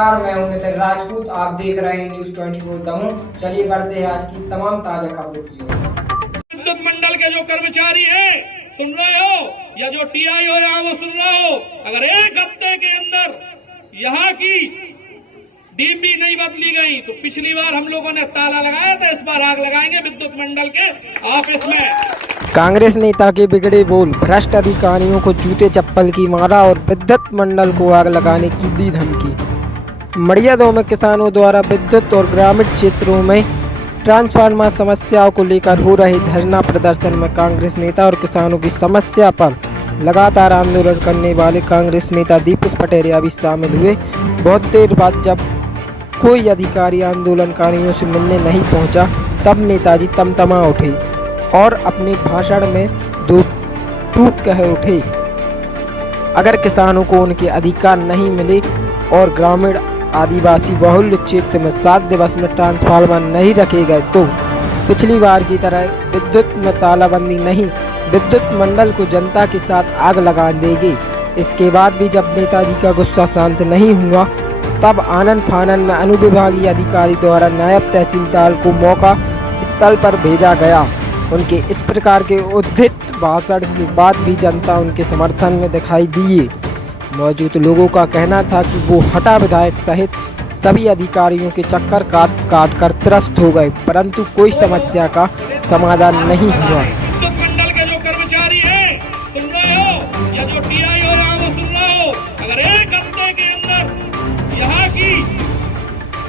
नमस्कार, मैं हूं नितिन राजपूत। आप देख रहे हैं न्यूज़ 24 दमोह। चलिए बढ़ते हैं आज की तमाम ताजा खबरों की ओर। विद्युत मंडल के जो कर्मचारी हैं, सुन रहे हो, या जो टीआई हो रहा है वो सुन रहे हो, अगर एक हफ्ते के अंदर यहाँ की डीपी नहीं बदली गई तो पिछली बार हम लोगों ने ताला लगाया था, इस बार आग लगाएंगे विद्युत मंडल के ऑफिस में। कांग्रेस नेता के बिगड़े बोल, भ्रष्ट अधिकारियों को जूते चप्पल की मारा और विद्युत मंडल को आग लगाने की दी धमकी। मड़िया 2 में किसानों द्वारा विद्युत और ग्रामीण क्षेत्रों में ट्रांसफार्मर समस्याओं को लेकर हो रहे धरना प्रदर्शन में कांग्रेस नेता और किसानों की समस्या पर लगातार आंदोलन करने वाले कांग्रेस नेता दीपेश पटेरिया भी शामिल हुए। बहुत देर बाद जब कोई अधिकारी आंदोलनकारियों से मिलने नहीं पहुंचा, तब नेताजी तमतमा उठे और अपने भाषण में दो टूक कह उठे। अगर किसानों को उनके अधिकार नहीं मिले और ग्रामीण आदिवासी बहुल्य क्षेत्र में 7 दिवस में ट्रांसफार्मर नहीं रखे गए तो पिछली बार की तरह विद्युत में तालाबंदी नहीं, विद्युत मंडल को जनता के साथ आग लगा देगी। इसके बाद भी जब नेताजी का गुस्सा शांत नहीं हुआ, तब आनन फानन में अनुविभागीय अधिकारी द्वारा नायब तहसीलदार को मौका स्थल पर भेजा गया। उनके इस प्रकार के उद्धत भाषण के बाद भी जनता उनके समर्थन में दिखाई दिए। मौजूद लोगों का कहना था कि वो हटा विधायक सहित सभी अधिकारियों के चक्कर काट कर त्रस्त हो गए, परंतु कोई समस्या का समाधान नहीं हुआ। विद्युत मंडल के जो कर्मचारी हैं, सुन रहे हो, या जो टीआई हो रहा है वो सुन रहे हो, अगर एक हफ्ते के अंदर यहाँ की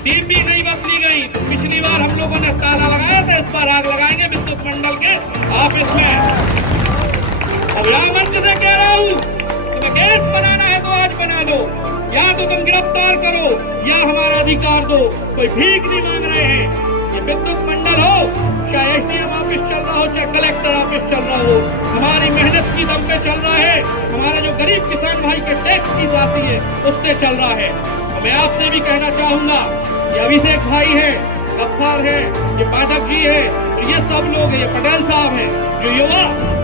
डीपी नहीं बदली गई तो पिछली बार हम लोगों ने ताला लगाया था, इस बार आग लगाएंगे विद्युत मंडल के ऑफिस में। अब यहाँ मंच से कह रहा हूँ, तुम्हें केस बनाना है तो आज बना दो, या तो तुम गिरफ्तार करो या हमारा अधिकार दो। कोई भीख नहीं मांग रहे हैं। ये विद्युत मंडल हो, चाहे एसडीएम ऑफिस चल रहा हो, चाहे कलेक्टर ऑफिस चल रहा हो, हमारी मेहनत की दम पे चल रहा है। हमारा जो गरीब किसान भाई के टैक्स की राशि है उससे चल रहा है। मैं आपसे भी कहना चाहूंगा, ये अभिषेक भाई है, गफ्फार है, ये पाठक जी है, और ये सब लोग हैं, ये पटेल साहब हैं, जो युवा,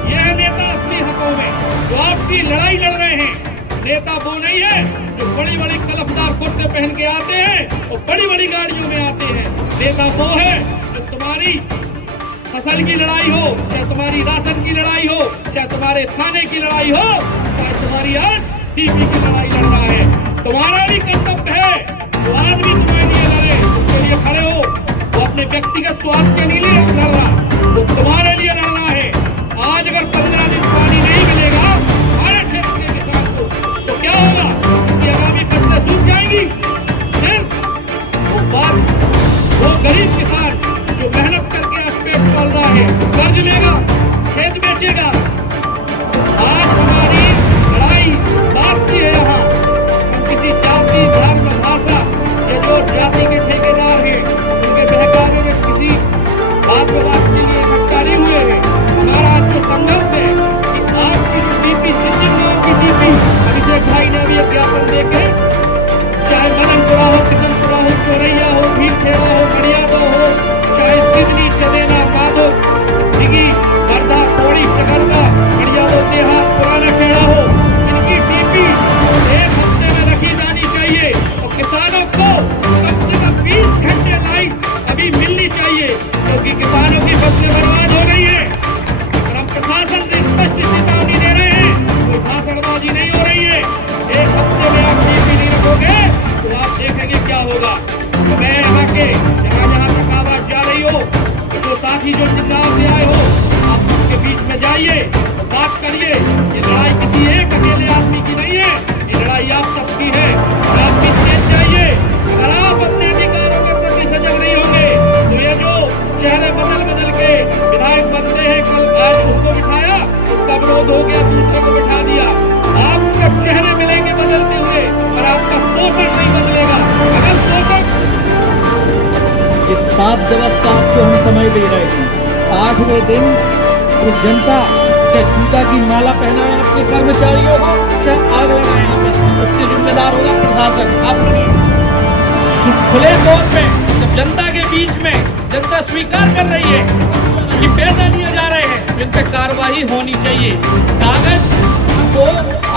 ये है नेता असली हकों में, जो आपकी लड़ाई लड़ रहे हैं। नेता वो नहीं है जो बड़ी बड़ी कलफदार कुर्ते पहन के आते हैं और बड़ी बड़ी गाड़ियों में आते हैं। नेता वो है जो तुम्हारी फसल की लड़ाई हो, चाहे तुम्हारी राशन की लड़ाई हो, चाहे तुम्हारे थाने की लड़ाई हो, चाहे तुम्हारी आज टीपी की लड़ाई लड़ रहा है। तुम्हारा भी कर्तव्य है, जो आदमी तुम्हारे लिए लड़े उसके लिए खड़े हो। वो अपने व्यक्तिगत स्वार्थ के लिए लड़ रहा, वो तुम्हारे लिए लड़ना है। आज अगर 15 दिन पानी नहीं मिलेगा हमारे क्षेत्र के किसान को, तो क्या होगा? इसकी आगामी फसलें सूख जाएंगी। फिर वो बात, वो गरीब किसान जो मेहनत करके पेट पाल रहा है, कर्ज लेगा, खेत बेचेगा। आज हमारी लड़ाई बात की है। यहाँ हम किसी जाति, धर्म, भाषा, ये जो जाति के ठेकेदार हैं उनके बहकावे में किसी बात के लिए इकट्ठा नहीं हुए हैं। हमारा आज जो संघर्ष है कि आपकी जो डीपी, जिन गाँव की डीपी, अभिषेक भाई ने अभी एक ज्ञापन देके, चाहे मदनपुरा हो, किशनपुरा हो, चौरैया हो, भीमखेड़ा हो, मड़ियादो हो, चाहे सिवनी, चदेना, माधो, दिघी, वर्धा, कोड़ी, चकरदा, मड़ियादो, देहात, पुराना खेड़ा हो, इनकी डीपी एक हफ्ते में रखी जानी चाहिए और किसानों को कम से कम 20 घंटे लाइट अभी मिलनी चाहिए, क्योंकि किसानों की फसलें बर्बाद हो रही है। और हम प्रशासन से स्पष्ट चेतावनी दे रहे हैं, कोई भाषणबाजी नहीं हो रही है। एक हफ्ते में आप डीपी नहीं रखोगे तो आप देखेंगे क्या होगा। तो मैं यहाँ के जहाँ तक आवाज जा रही हो, तो जो साथी जो गाँव से आए हो, आप उसके बीच में जाइए, बात करिए। ये लड़ाई किसी एक अकेले आदमी की नहीं है, ये लड़ाई आप सबकी है। और आप भी तेज जाइए। अगर आप अपने अधिकारों के प्रति सजग नहीं होंगे तो ये जो चेहरे बदल के विधायक बनते हैं, कल आज उसको बिठाया, उसका विरोध हो गया, दूसरे को बिठा दिया। आपके चेहरे मिलेंगे बदलते हुए और आपका शोषण नहीं बदलेगा। अगर शोषण, इस 7 दिवस का आपको हम समय दे रहे हैं, 8वें दिन तो जनता चाहे जूता की माला पहनाए आपके कर्मचारियों को, चाहे आग लगाए आप, इसके जिम्मेदार होगा प्रशासन। आप खुले तौर पे जब जनता के बीच में जनता स्वीकार कर रही है कि पैसा लिए जा रहे हैं, तो इन पे कार्रवाई होनी चाहिए। कागज को,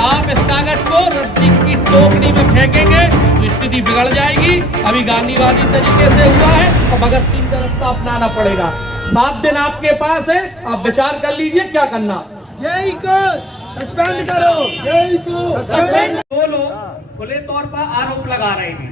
आप इस कागज को रद्दी की टोकरी में फेंकेंगे तो इस स्थिति बिगड़ जाएगी। अभी गांधीवादी तरीके से हुआ है और भगत सिंह का रास्ता अपनाना पड़ेगा। 7 दिन आपके पास है, आप विचार कर लीजिए क्या करना। जय को सस्पेंड करो, जय को सस्पेंड। दो लोग खुले तौर पर आरोप लगा रहे हैं,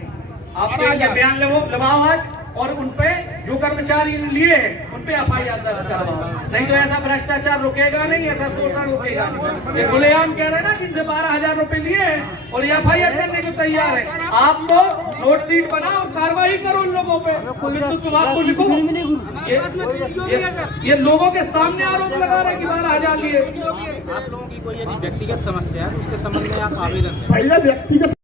आपने बयान लगाओ आज और उनपे जो कर्मचारी लिए हैं उनपे FIR दर्ज करवाओ, नहीं तो ऐसा भ्रष्टाचार रुकेगा नहीं, ऐसा शोषण रुकेगा नहीं। ये खुलेआम कह रहे हैं ना कि इनसे 12,000 रुपए लिए हैं और ये FIR करने को तैयार है। आप तो नोट शीट बनाओ, कार्रवाई करो उन लोगों पे, विद्युत विभाग को लिखो। ये लोगों के सामने आरोप लगा रहे हैं कि 12,000 लिए। आप लोगों की कोई यदि व्यक्तिगत समस्या है तो उसके संबंध में आप आवेदन दें। भैया व्यक्तिगत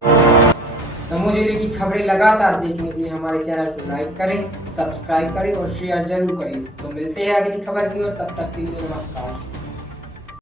दमोह जिले की खबरें लगातार देखने के लिए हमारे चैनल को लाइक करें, सब्सक्राइब करें और शेयर जरूर करें। तो मिलते हैं अगली खबर की ओर, तब तक के लिए नमस्कार।